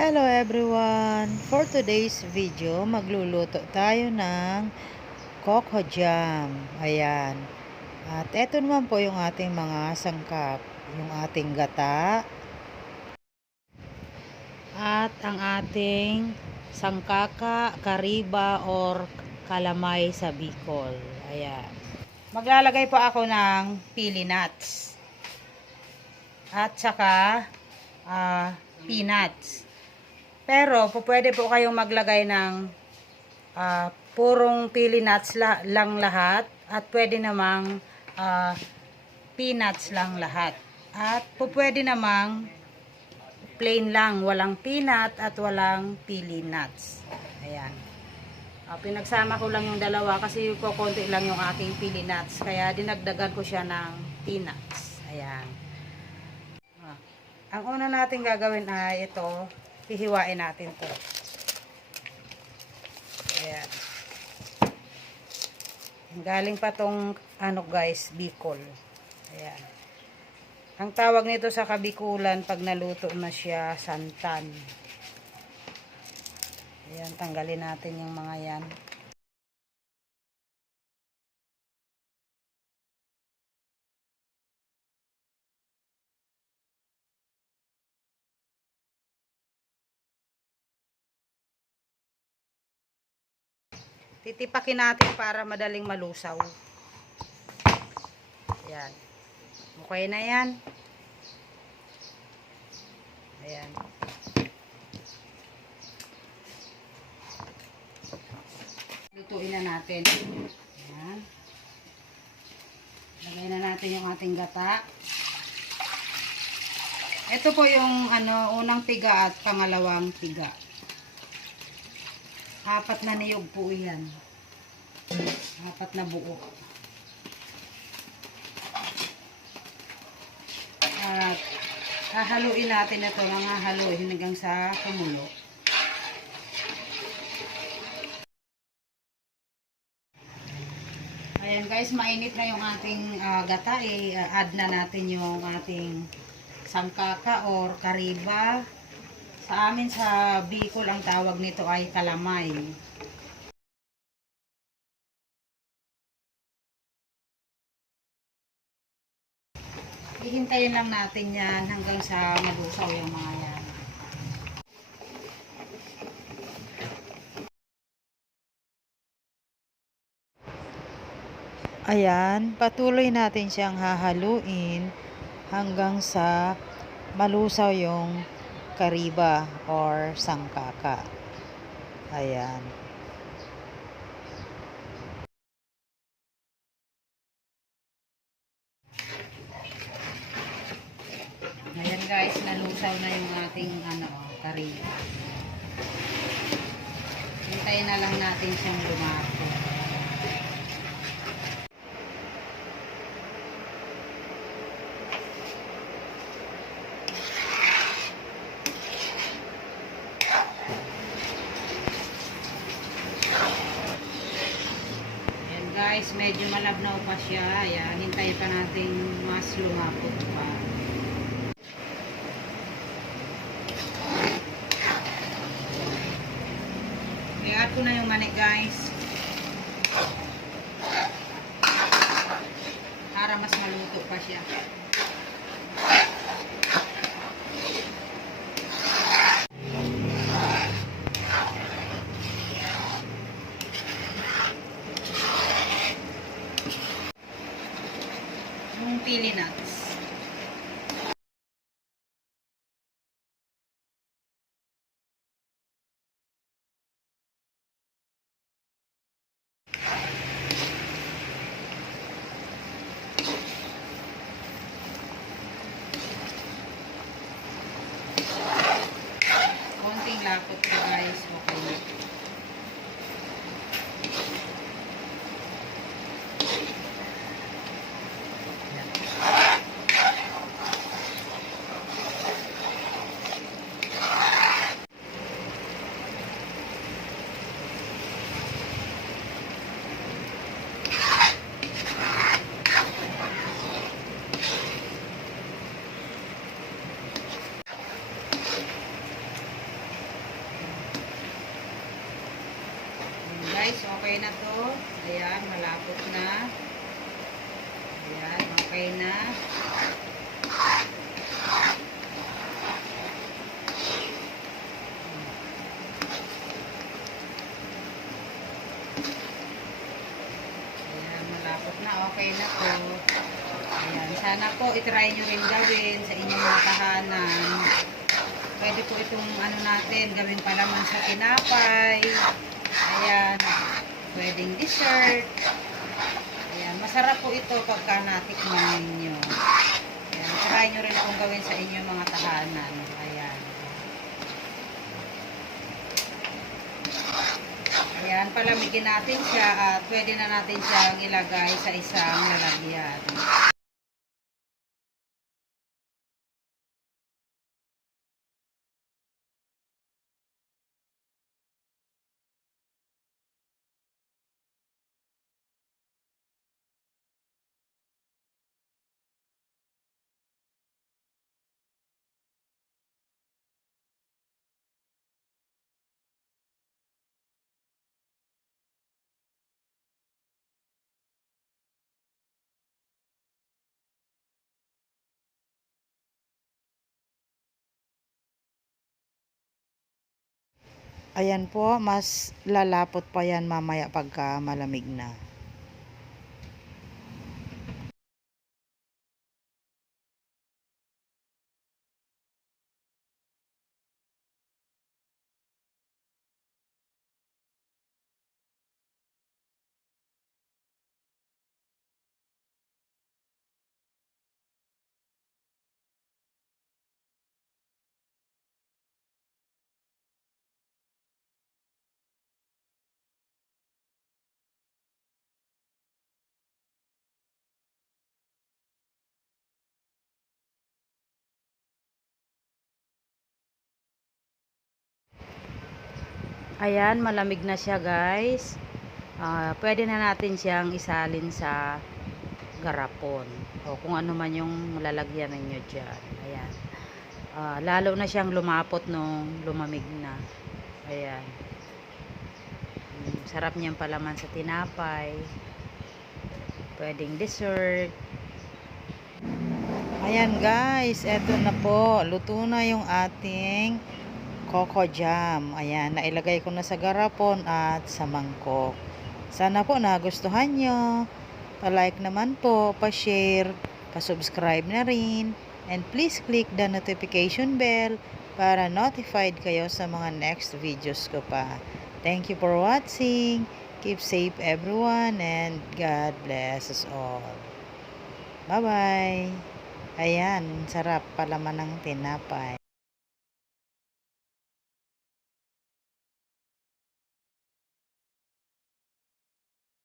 Hello everyone! For today's video, magluluto tayo ng coco jam. Ayan. At eto naman po yung ating mga sangkap. Yung ating gata. At ang ating sangkaka, kariba, or kalamay sa Bicol. Ayan. Maglalagay po ako ng pili nuts. At saka ah, peanuts. Pero, po, pwede po kayong maglagay ng ah, purong pili nuts la- lang lahat at pwede namang ah, peanuts lang lahat. At pwede namang plain lang, walang peanut at walang pili nuts. Ayan. Ah, pinagsama ko lang yung dalawa kasi ko konti lang yung aking pili nuts. Kaya dinagdagan ko siya ng peanuts. Ayan. Ah, ang una natin gagawin ay ito, hihiwain natin to. Ayan. Galing pa tong ano guys, bicol. Ayan. Ang tawag nito sa kabikulan pag naluto na siya, santan. Ayan, tanggalin natin yung mga yan. Titipakin natin para madaling malusaw. Ayan. Okay na yan. Ayan. Lutuin na natin. Ayan. Lagay na natin yung ating gata. Ito po yung ano, unang piga at pangalawang piga. Apat na niyog po yan. Apat na buo. At hahaluin natin ito ng hahaluin hanggang sa kumulo. Ayan guys, mainit na yung ating ah, gata. I-add na natin yung ating sangkaka or kariba. Sa amin sa Bicol, ang tawag nito ay kalamay. Hihintayin lang natin yan hanggang sa malusaw yung mga yan. Ayan, patuloy natin siyang hahaluin hanggang sa malusaw yung kariba or sangkaka. Ayan. Ayan guys, nalusaw na yung ating ano, kariba. Hintayin na lang natin siyang lumapo. Guys, medyo malabnaw pa siya. Ayan, hintayin pa natin mas lumapot pa. I-add ko na yung mani guys. Para mas maluto pa siya. Yung pili nuts. Konting lapot ko guys. Okay na. Yan. Okay na to. Ayan, malapot na. Ayan, okay na. Ayan, malapot na. Okay na to. Ayan, sana po itry nyo rin gawin sa inyong mga tahanan. Pwede po itong ano natin, gawin pa naman sa tinapay. Ayan, pwedeng dessert. Ayan, masarap po ito pagka natikman ninyo. Ayan, try nyo rin kung gawin sa inyong mga tahanan. Ayan. Ayan, palamigin natin siya at pwede na natin siyang ilagay sa isang lalagyan. Ayan po, mas lalapot pa yan mamaya pagka malamig na. Ayan, malamig na siya guys. Ah, pwede na natin siyang isalin sa garapon. O kung ano man yung lalagyan ninyo dyan. Ayan. Ah, lalo na siyang lumapot nung lumamig na. Ayan. Mm, sarap niyang palaman sa tinapay. Pwedeng dessert. Ayan guys, eto na po. Luto na yung ating coco jam. Ayan, nailagay ko na sa garapon at sa mangkok. Sana po nagustuhan nyo. Pa-like naman po, pa-share, pa-subscribe na rin. And please click the notification bell para notified kayo sa mga next videos ko pa. Thank you for watching. Keep safe everyone and God bless us all. Bye-bye. Ayan, sarap palaman ng tinapay.